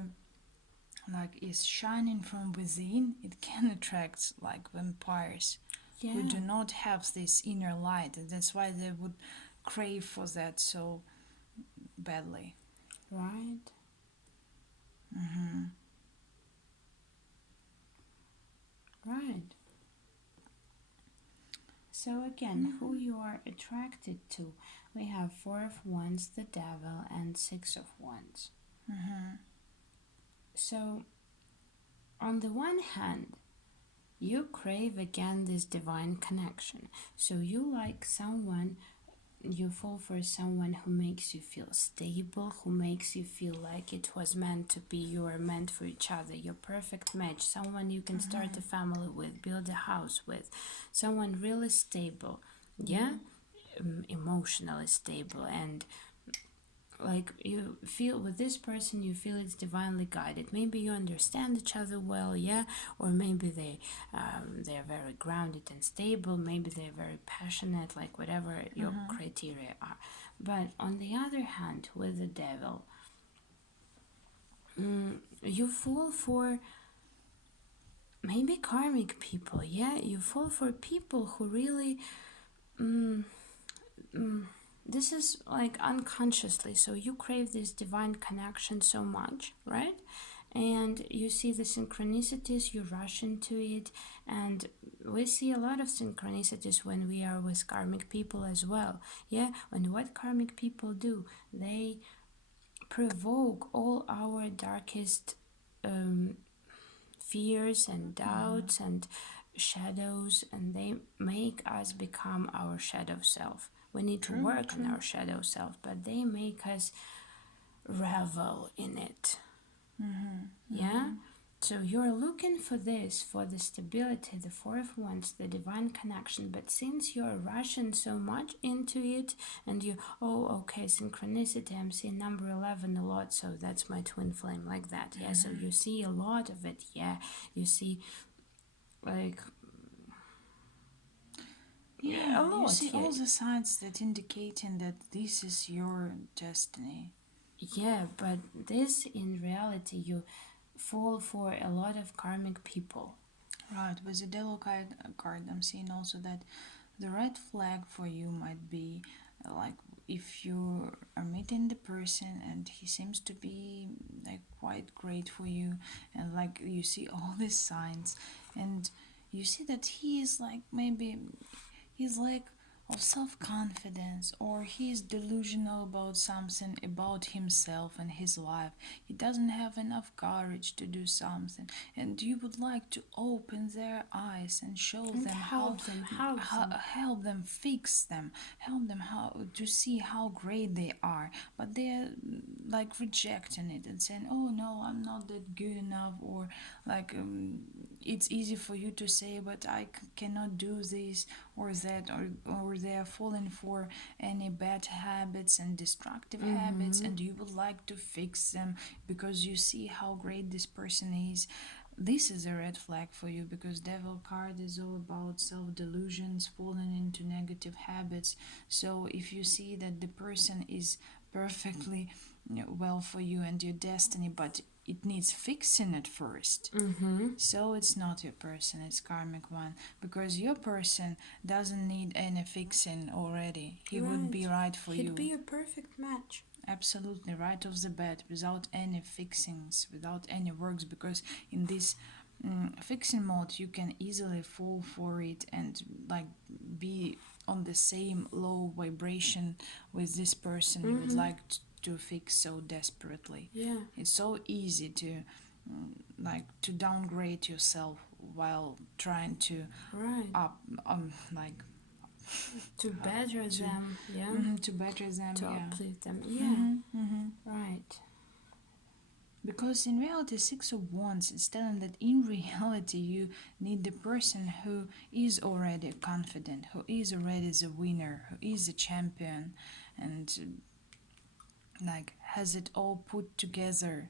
like is shining from within, it can attract like vampires who do Yeah, not have this inner light, and that's why they would crave for that so badly. right, right. So again, who you are attracted to? We have Four of Wands, the Devil, and Six of Wands. So on the one hand, you crave again this divine connection. So you like someone, you fall for someone who makes you feel stable, who makes you feel like it was meant to be, you are meant for each other, your perfect match, someone you can start a family with, build a house with, someone really stable, yeah, emotionally stable, and like you feel with this person, you feel it's divinely guided. Maybe you understand each other well, yeah, or maybe they're very grounded and stable, maybe they're very passionate, like whatever your criteria are. But on the other hand, with the devil, you fall for maybe karmic people, yeah, you fall for people who really this is like unconsciously, so you crave this divine connection so much, right? And you see the synchronicities, you rush into it, and we see a lot of synchronicities when we are with karmic people as well. Yeah, and what karmic people do, they provoke all our darkest fears and doubts and shadows, and they make us become our shadow self. We need to work on our shadow self, but they make us revel in it. Yeah? So you're looking for this, for the stability, the Four of Wands, the divine connection. But since you're rushing so much into it, and you, oh, okay, synchronicity, I'm seeing number 11 a lot, so that's my twin flame, like that. Yeah, so you see a lot of it. Yeah, you see, like, Yeah, a you lot. see Yeah, all the signs that indicating that this is your destiny. yeah, but this in reality, you fall for a lot of karmic people. Right, with the devil card, I'm seeing also that the red flag for you might be like if you are meeting the person and he seems to be like quite great for you, and like you see all these signs, and you see that he is like maybe he's like of self-confidence, or he's delusional about something about himself and his life. He doesn't have enough courage to do something, and you would like to open their eyes and show And them help them, help them. help them fix them, help them how to see how great they are, but they're like rejecting it and saying, oh no, I'm not that good enough, or like it's easy for you to say, but I cannot do this or that, or they are falling for any bad habits and destructive habits, and you would like to fix them because you see how great this person is. This is a red flag for you, because devil card is all about self-delusions, falling into negative habits. So if you see that the person is perfectly well for you and your destiny, but it needs fixing at first, so it's not your person, it's karmic one, because your person doesn't need any fixing already. He would be right for you. He'd be a perfect match. Absolutely, right off the bat, without any fixings, without any works, because in this fixing mode you can easily fall for it and like be on the same low vibration with this person you would like to fix so desperately. Yeah. It's so easy to like to downgrade yourself while trying to Right. up like To better them, yeah. to better them, To yeah. uplift them, yeah. Right. Because in reality, Six of Wands is telling that in reality you need the person who is already confident, who is already the winner, who is a champion, and like has it all put together.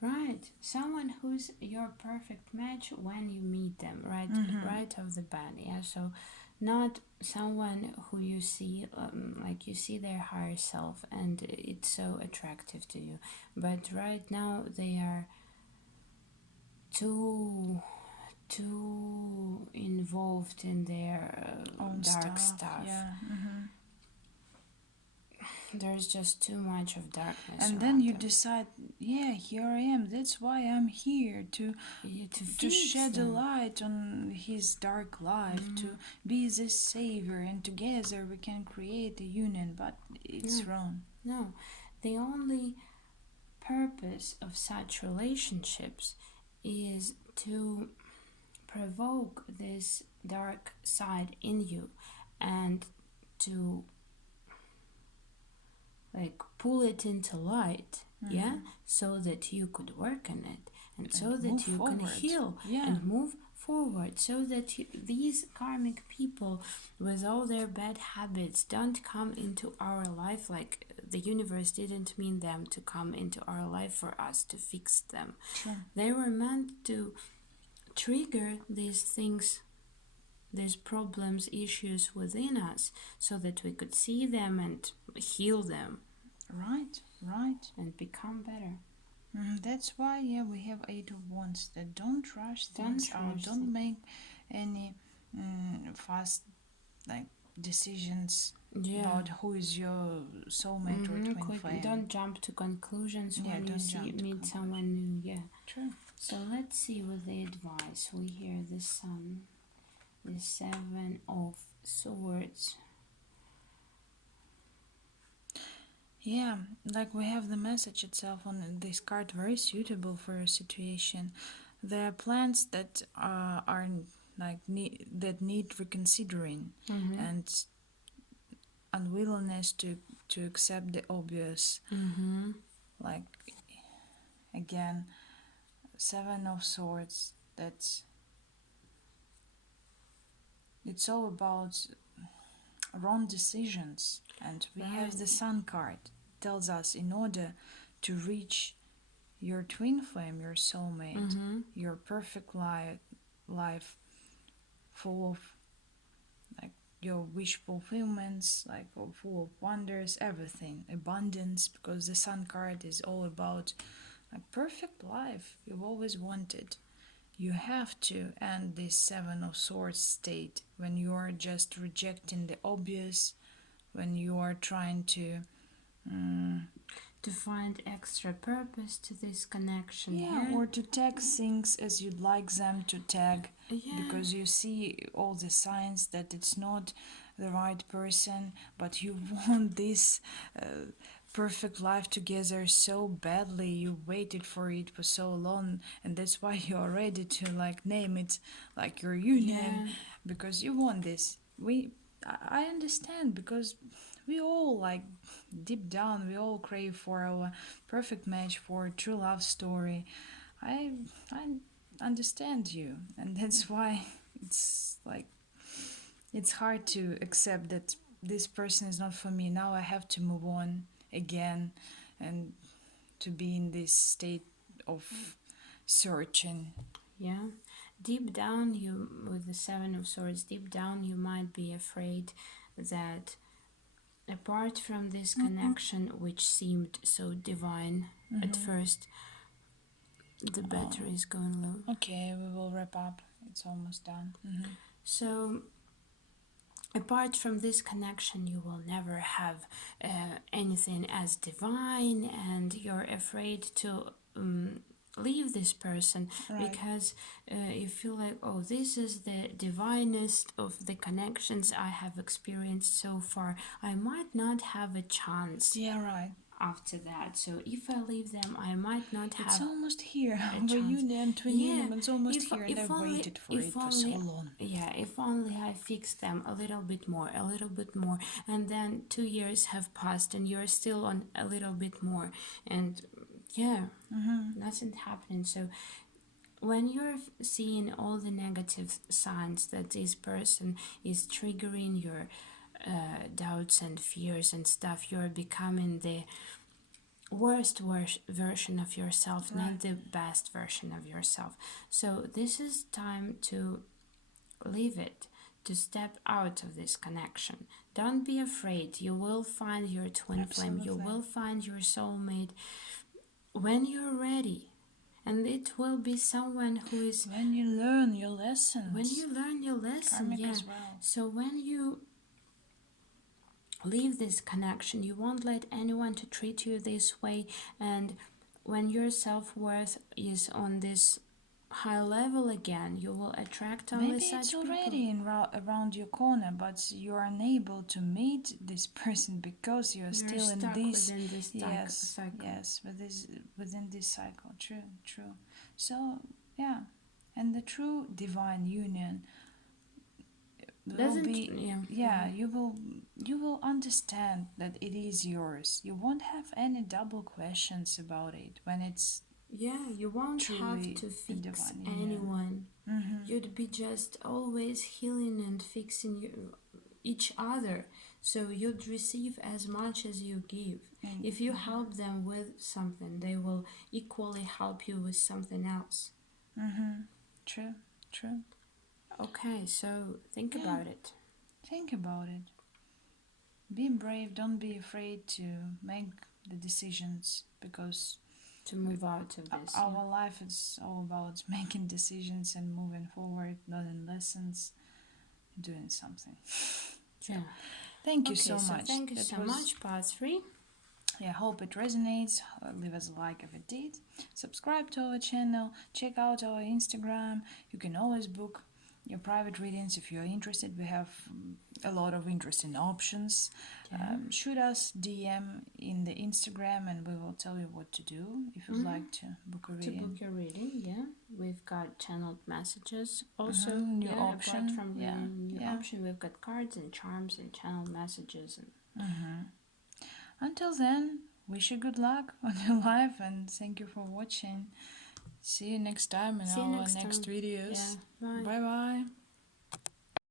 Right. Someone who's your perfect match when you meet them, right? Right off the bat, yeah. So not someone who you see like you see their higher self and it's so attractive to you, but right now they are too involved in their Own dark stuff. Yeah. There's just too much of darkness And around then you them. decide, yeah, here I am. That's why I'm here to To fix shed a them. light on his dark life, to be the savior, and together we can create a union. But it's wrong. No, the only purpose of such relationships is to provoke this dark side in you and to like pull it into light, yeah, so that you could work on it and so that you can heal and move forward, so that these karmic people with all their bad habits don't come into our life. Like the universe didn't mean them to come into our life for us to fix them. They were meant to trigger these things, these problems, issues within us, so that we could see them and heal them. Right. And become better. That's why, yeah, we have Eight of Wands. That don't rush things out. Don't make any fast like decisions about who is your soulmate or twin flame. Don't jump to conclusions when you meet someone new. Yeah. True. So let's see with the advice. We hear the Sun, the Seven of Swords. Yeah, like we have the message itself on this card, very suitable for a situation. There are plans that are like that need reconsidering, and unwillingness to accept the obvious. Like again, Seven of Swords. That's it's all about wrong decisions, and we have the Sun card. Tells us in order to reach your twin flame, your soulmate, your perfect life full of like your wish fulfillments, like full of wonders, everything, abundance, because the Sun card is all about like perfect life you've always wanted. you have to end this Seven of Swords state when you are just rejecting the obvious, when you are trying to find extra purpose to this connection. or to tag things as you'd like them to tag, Yeah. because you see all the signs that it's not the right person, but you want this perfect life together so badly. You waited for it for so long, and that's why you are ready to like name it like your union, because you want this. I understand, because we all like deep down we all crave for our perfect match, for a true love story. I understand you, and that's why it's like it's hard to accept that this person is not for me. Now I have to move on again, and to be in this state of searching. Yeah. Deep down, you, with the Seven of Swords, deep down you might be afraid that apart from this connection, which seemed so divine at first, the battery is going low. Okay, we will wrap up. It's almost done. So, apart from this connection, you will never have anything as divine, and you're afraid to leave this person, because you feel like, oh, this is the divinest of the connections I have experienced so far. I might not have a chance after that. So if I leave them, I might not have. It's almost here. chance. Reunion, twin union, it's almost If- here. if They've only- waited for if it for so only- long. Yeah, if only I fix them a little bit more, and then 2 years have passed, and you're still on a little bit more, and nothing's happening. So when you're seeing all the negative signs that this person is triggering your doubts and fears and stuff, you're becoming the worst version of yourself, not the best version of yourself. So this is time to leave it, to step out of this connection. Don't be afraid. You will find your twin flame. You will find your soulmate when you're ready. And it will be someone who is... When you learn your lessons. When you learn your lesson, Karmic as well. So when you leave this connection, you won't let anyone to treat you this way, and when your self-worth is on this high level again, you will attract only Maybe such it's people. already around your corner, but you're unable to meet this person because you're still in stuck this. within this cycle. Yes, within this cycle. True. So yeah, and the true divine union will be. You will understand that it is yours. You won't have any double questions about it when it's. Yeah, you won't have Truly to a fix divine union. anyone. You'd be just always healing and fixing each other. So you'd receive as much as you give. If you help them with something, they will equally help you with something else. True. Okay, so think about it. Think about it. Be brave. Don't be afraid to make the decisions, because To move out of this. our life is all about making decisions and moving forward, learning lessons, doing something. Yeah. Thank you so much. Thank you That so was- much, part 3. Yeah, hope it resonates. Leave us a like if it did. Subscribe to our channel. Check out our Instagram. You can always book your private readings if you're interested. We have a lot of interesting options. Shoot us DM in the Instagram, and we will tell you what to do if you'd like to book a reading. To book your reading, we've got channeled messages also. New apart option. from the new Yeah. option, we've got cards and charms and channeled messages. And Until then, wish you good luck on your life, and thank you for watching. See you next time in See you our next next time. videos. Bye. Bye bye.